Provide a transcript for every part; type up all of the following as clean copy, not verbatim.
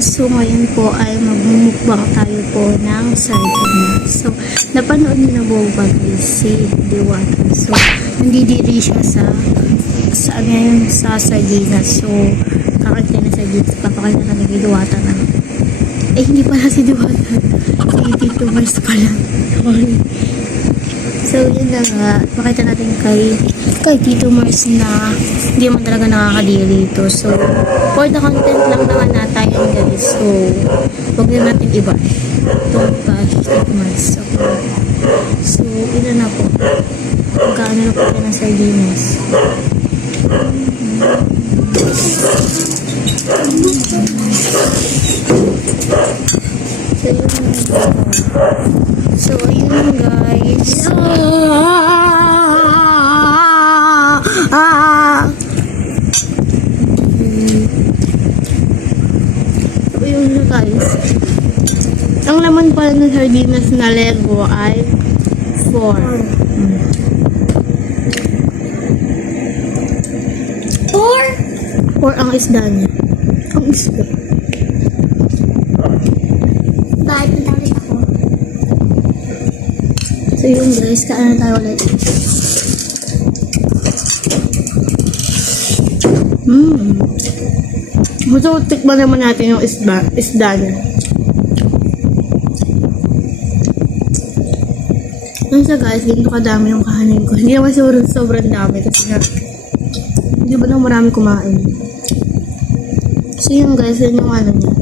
guys, so ngayon po ay magmumukbang tayo po ng sardinas. So, napanood niyo na po ba guys si Diwata? So, nandidiri siya sa sardinas. So, kakanta na sardinas. Papakita namin kay Diwata na. Eh, hindi pala si Diwata. Si Tito Mars pala. Sorry. So, yun na nga. Pakita natin kay Tito Mars na hindi man talaga nakakadiri ito. So, for the content lang naman natin guys. So, huwag na natin iba. Don't touch Tito Mars. So, yun na po. Magkaano na po tayo ng sardinas. So, yun guys. So, yun guys. Ang laman pala ng sardinas na Lego ay 4. 4 ang isda niya. Ang isda. Bakit natalit ako? So yun guys, kaano tayo ulit. So, tikman naman natin yung isda niya. Ano siya guys, ganito kadami yung kahanin ko. Hindi naman sobrang dami kasi nga hindi ba nang marami kumain. So yun guys, yun yung ano niya.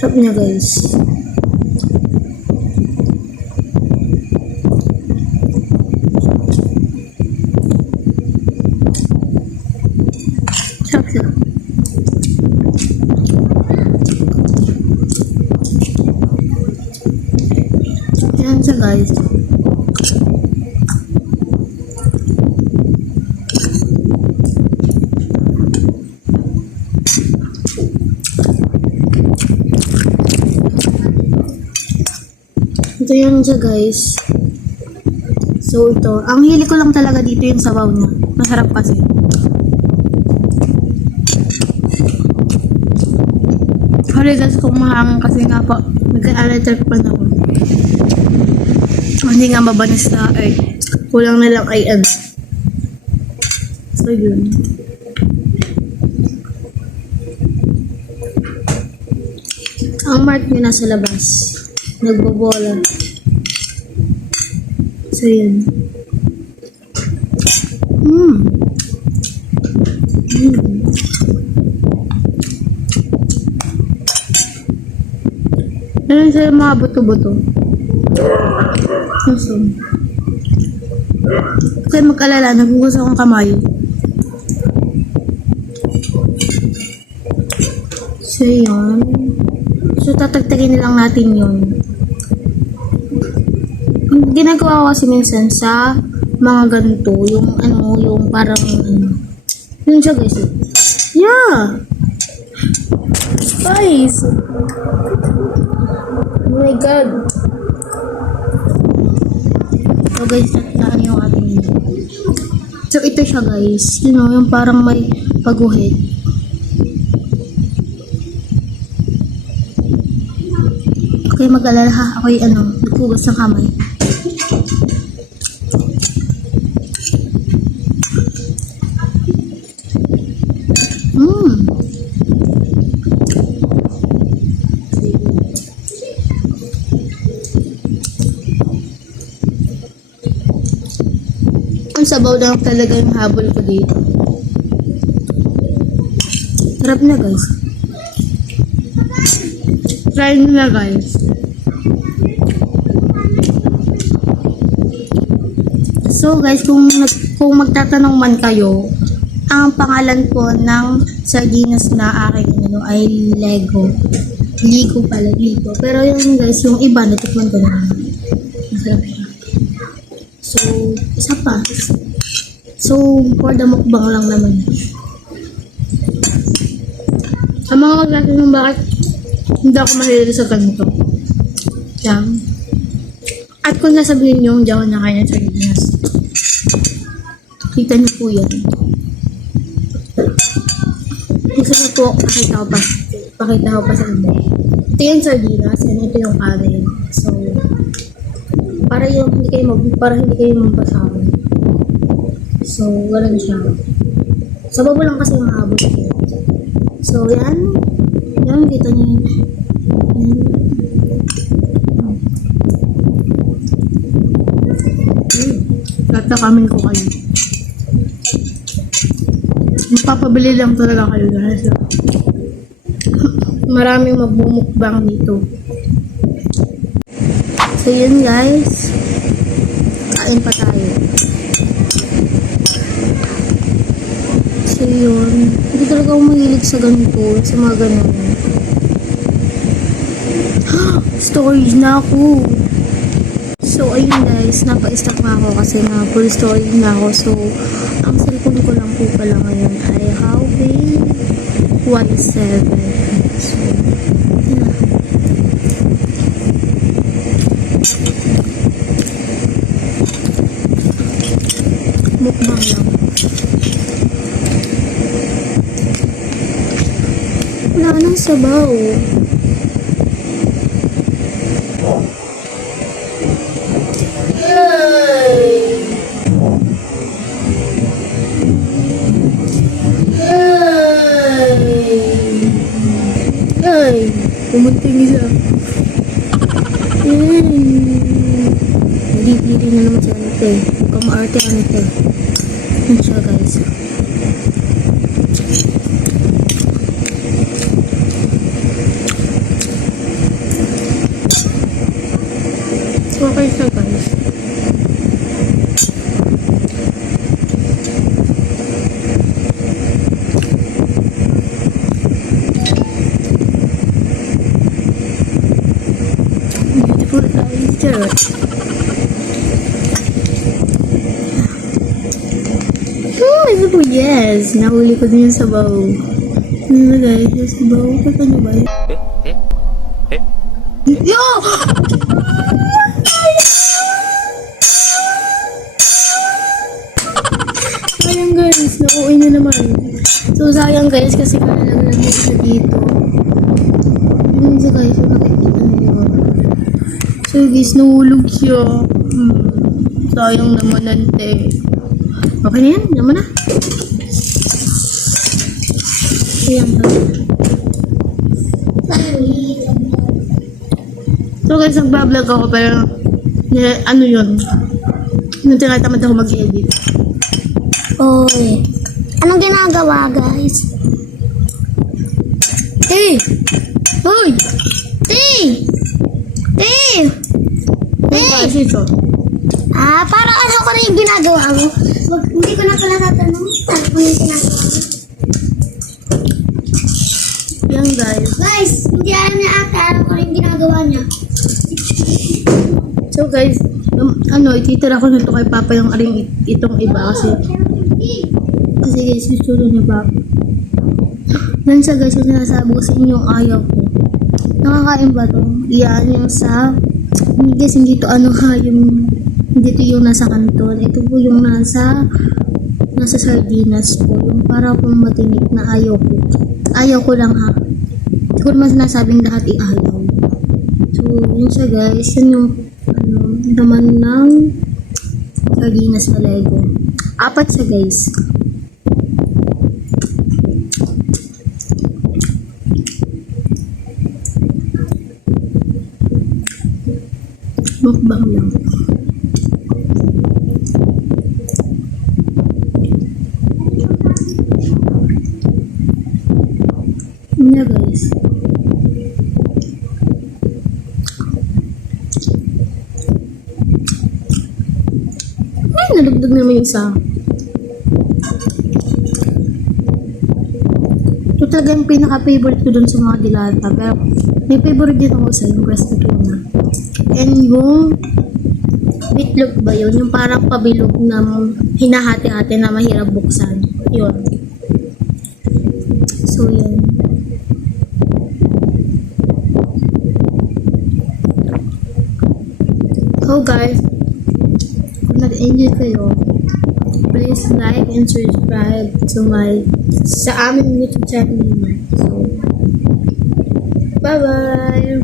Sarap niya guys. Sarap siya. Yan siya guys. Ito yan siya guys. So ito, ang hili ko lang talaga dito yung sabaw niya. Masarap kasi. Sorry guys kung mahangin kasi nga po, nagka-allergic pa na ako. Hindi nga mabanis na kulang na lang ay ano. So yun. Ang mark niya nasa labas. Nagbobola. So, yun. Meron sila mga buto-buto. So, kaya mag-alala, nagugas akong kamay. So, yun. So, tatagtagin na lang natin yun. Ginagawa ko kasi minsan sa mga ganito, yung ano, yung parang ano. Yun siya guys. Yeah! Guys! Oh my god! So guys, nataan yung ating yun. So ito siya guys. You know, yung parang may paguhit. Okay, mag-alala ha. Ako'y ano, nagpugas ng kamay. Ang sabaw lang talaga yung habol ko dito. Sarap na guys. Try nyo na guys. So guys, kung magtatanong man kayo, ang pangalan po ng sardinas na aking ano ay Lego. Ligo pala, Ligo. Pero yun guys, yung iba natikman ko na. Masarap siya. So, isa pa. So, for the mukbang lang naman. Ang mga magtatanong bakit hindi ako mahilig sa ganito. Yan. At kung nasabihin nyo, hindi ako nakain ng sardinas. Kita niyo po yan. Kasi Ito po, pakita ko pa sa inyo. Ito yung sardinas, and ito yung kanin. So, para hindi kayo mabasahan. So, ganun siya. Sa babo lang kasi maabot siya. So, yan. Yan, kita niyo yun. Yan. Tatakamin ko kayo. Magpapabili lang talaga kayo guys. Maraming magbumukbang dito. So yun guys. Kain pa tayo. So yun. Hindi talaga ako mahilig sa ganito. Sa mga ganun. Storage na ako. So ayun guys. Napa-stack na ako kasi na full storage na ako. So ang cellphone ko lang po pala ngayon ay Huawei Y7. So, yun na. Mukbang lang. Wala nang sabaw. Ay, pumunting isa. Diri na naman si Ante. Kamaarte Ante. Yun siya guys. So, okay siya guys. Beautiful eyes. Oh, ito po, yes. Nahuli ko din yung sabaw. Ano na guys, yung sabaw. Kata nyo ba? Yo! Sayang guys, nauwi na naman. So sayang guys, kasi kalalagyan mo siya dito. Yun siya guys, yung nakikita niyo. So guys, nahulog siya. Sayang naman nante. Okay na yan, naman na. Ayan na. So guys, nagbablog ako pero ano yun? Nung tinatamad ako mag-edit. Oy. Anong ginagawa, guys? Hey! Hoy! Hey! Hey! Hey! Guys, ito. Para ano ko na yung ginagawa mo? Hindi ko na pala tatanong. Ano ko yung ginagawa mo? Yan guys. Guys, hindi alam niya ate. Alam ko na yung ginagawa niya. So guys, ititira ko nito kay Papa yung aring itong iba kasi guys, gusto niya Papa. Yan siya guys, yung sinasabi ko sa inyo yung ayaw ko. Nakakain ba to? Iyan yung sa, hindi guys, hindi to hindi to yung nasa kanton. Ito po yung nasa sardinas po. Yung para pong matinik na ayaw ko. Ayaw ko lang ha. Hindi ko naman sinasabing lahat ayaw. So, yun siya guys. Yun yung naman ng sardinas na Lego. 4 siya guys. Mukbang lang. Yun na guys. Ay, nalugdog naman yung isa. Ito talaga yung pinaka-favorite ko dun sa mga dilata. Pero may favorite din ako sa yung breast tuna. And yung bitlog ba yun? Yung parang pabilog na hinahati-hati na mahirap buksan. Yun. So, yan. So, guys, kung nag-enjoy kayo, please please like and subscribe to sa aming YouTube channel ni Mark. So, bye-bye!